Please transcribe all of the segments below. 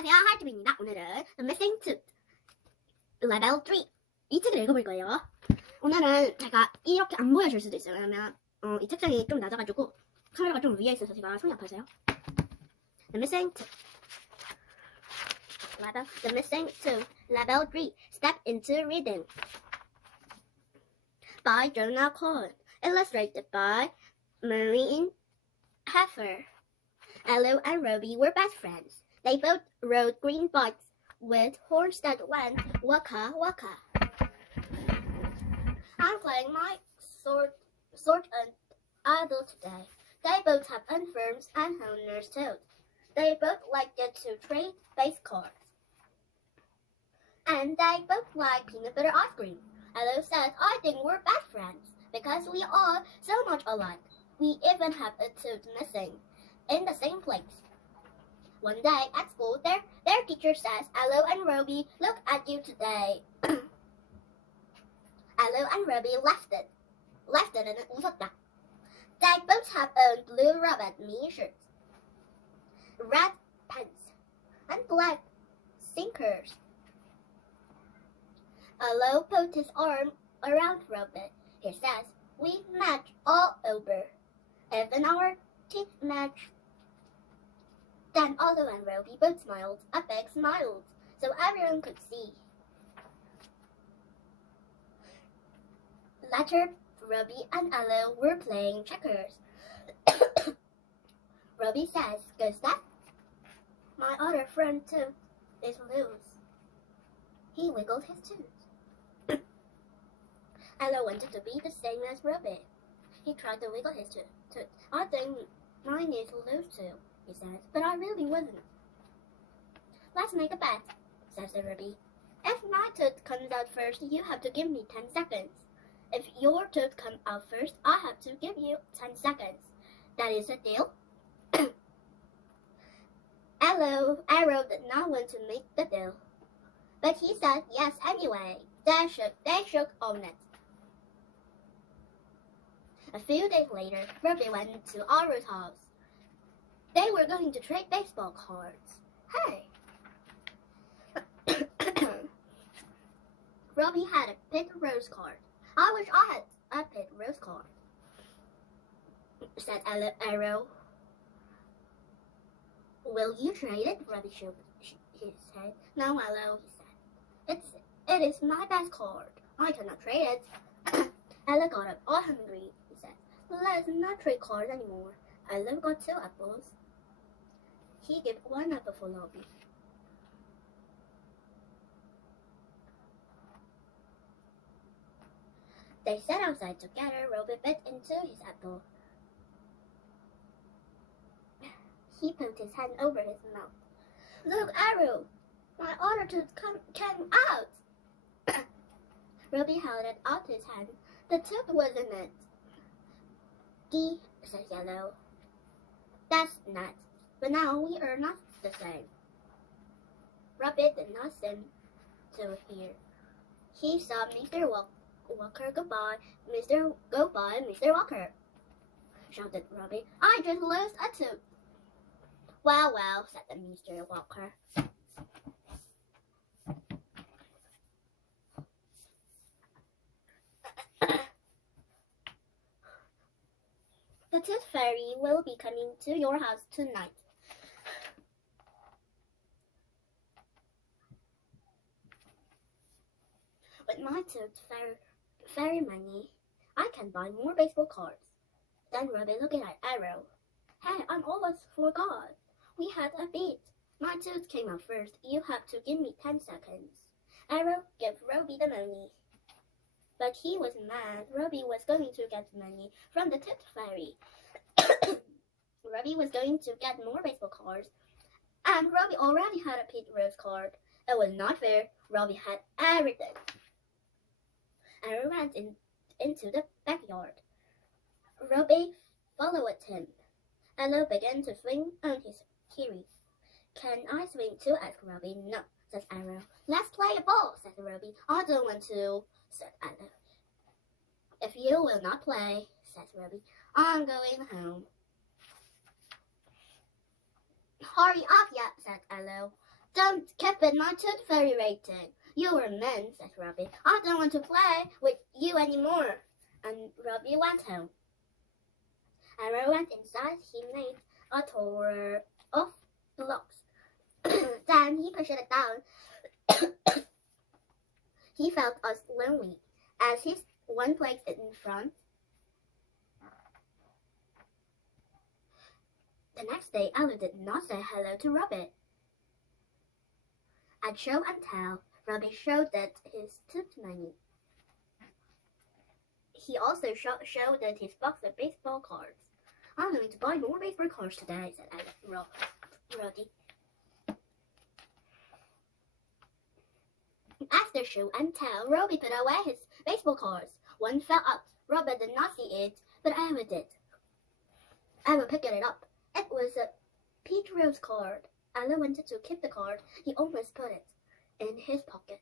안녕하세요, 하이트입니다. 오늘은 The Missing Tooth Level 3 이 책을 읽어볼 거예요. 오늘은 제가 이렇게 안 보여줄 수도 있어요. 왜냐면 이 책장이 좀 낮아가지고 카메라가 좀 위에 있어서 제가 손이 아파서요. The Missing Tooth The Missing Tooth Level 3 Step into Reading by Jonah Cohen, illustrated by Maureen Heffer. Aloe and Roby were best friends. They both rode green bikes with horns that went waka waka. I'm playing my sword and idol today. They both have infirms and honors too. They both like to trade base cards. And they both like peanut butter ice cream. Aloe says, I think we're best friends because we are so much alike. We even have a tooth missing in the same place. One day at school, their teacher says, Aloe and Roby, look at you today. Aloe and Roby laughed it and 웃었다. They both have on blue rabbit shirts, red pants, and black sneakers. Aloe put his arm around Roby. He says, we match all over. Even our teeth match. Then Aloe and Roby both smiled, a big smile, so everyone could see. Later, Roby and Aloe were playing checkers. Roby says, "Goes that? My other friend too is loose." He wiggled his tooth. Aloe wanted to be the same as Roby. He tried to wiggle his tooth. I think mine is loose too, he said, but I really wasn't. Let's make a bet, says Roby. If my tooth comes out first, you have to give me 10 seconds. If your tooth comes out first, I have to give you 10 seconds. That is a deal? Arrow did not want to make the deal, but he said yes anyway. They shook on it. A few days later, Roby went to Arrow's house. They were going to trade baseball cards. Hey! Roby had a pit rose card. I wish I had a pit rose card, said Arrow. Will you trade it? Roby shook his head. No, Aloe, he said. It is my best card. I cannot trade it. Aloe got up all hungry. He said, let's not trade cards anymore. Aloe got 2 apples. He gave 1 apple for Roby. They sat outside together. Roby bit into his apple. He put his hand over his mouth. Look, Arrow! My other tooth came out! Roby held it out his hand. The tooth was in it. Gee, said Yellow. That's not. But now we are not the same. Roby did not seem to hear. He saw Mr. Walker goodbye. Goodbye, Mr. Walker, shouted Roby. I just lost a tooth. Well, well, said the Mr. Walker. The Tooth Fairy will be coming to your house tonight. With my Tooth Fairy money, I can buy more baseball cards. Then Roby looked at Arrow. Hey, I almost forgot. We had a beat. My tooth came out first. You have to give me 10 seconds. Arrow gave Roby the money. But he was mad. Roby was going to get money from the Tooth Fairy. Roby was going to get more baseball cards. And Roby already had a Pete Rose card. It was not fair. Roby had everything. Arrow ran into the backyard. Roby followed him. Aloe began to swing on his kiri. Can I swing too? asked Roby. No, said Arrow. Let's play a ball, said Roby. I don't want to, said Aloe. If you will not play, said Roby, I'm going home. Hurry up, yeah, said Aloe. Don't keep it my tooth fairy rating. You were mean, said Robbie. I don't want to play with you anymore. And Robbie went home. Arrow went inside. He made a tower of blocks. Then he pushed it down. He felt as lonely as his one place in front. The next day, Arrow did not say hello to Robbie. At show and tell, Robbie showed that his tooth money. He also showed that his box of baseball cards. I'm going to buy more baseball cards today, said Robbie. After show and tell, Robbie put away his baseball cards. One fell out. Robbie did not see it, but Arrow did. Arrow picked it up. It was a peach rose card. Arrow wanted to keep the card. He almost put it in his pocket.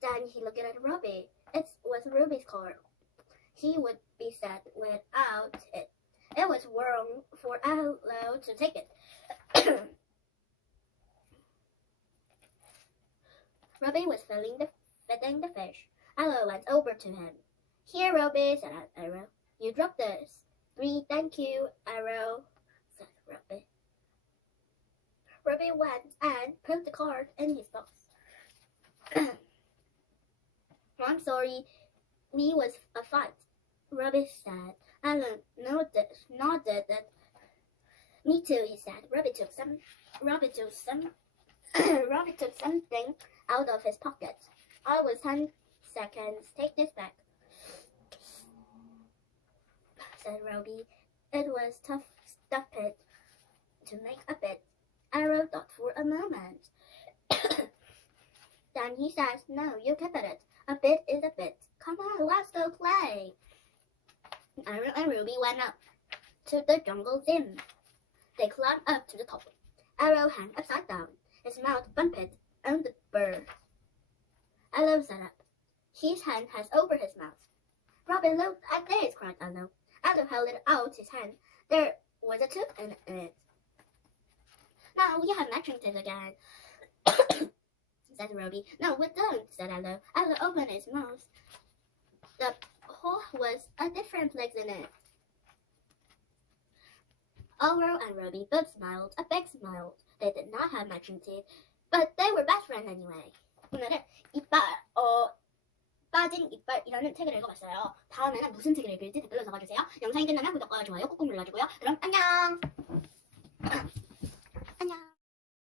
Then he looked at Robbie. It was Ruby's card. He would be sad without it. It was wrong for Arrow to take it. Robbie was feeding the fish. Arrow went over to him. Here, Robbie, said Arrow. You dropped this. 3, thank you, Arrow, said Robbie. Robbie went and put the card in his box. I'm sorry, we was a fight, Robbie said. Arrow nodded that. Me too, he said. Robbie took something out of his pocket. I was 10 seconds. Take this back, said Robbie. It was tough stuff to make a bit. Arrow thought for a moment. Then he says, no, you keep it. A bit is a bit. Come on, let's go play. Arrow and Ruby went up to the jungle gym. They climbed up to the top. Arrow hung upside down. His mouth bumped on the bird. Arrow sat up. His hand has over his mouth. Robbie, look at this, cried Arrow. Arrow held out his hand. There was a tooth in it. Now we have matching teeth again, said Robbie. No, we don't, said Arrow. Arrow opened his mouth. The hole was a different place in it. Arrow and Robbie both smiled a big smile. They did not have matching teeth, but they were best friends anyway. 오늘은 빠진 이빨이라는 책을 읽어봤어요. 다음에는 무슨 책을 읽을지 댓글로 적어주세요. 영상이 끝나면 구독과 좋아요 꾹꾹 눌러주고요. 그럼 안녕. 안녕.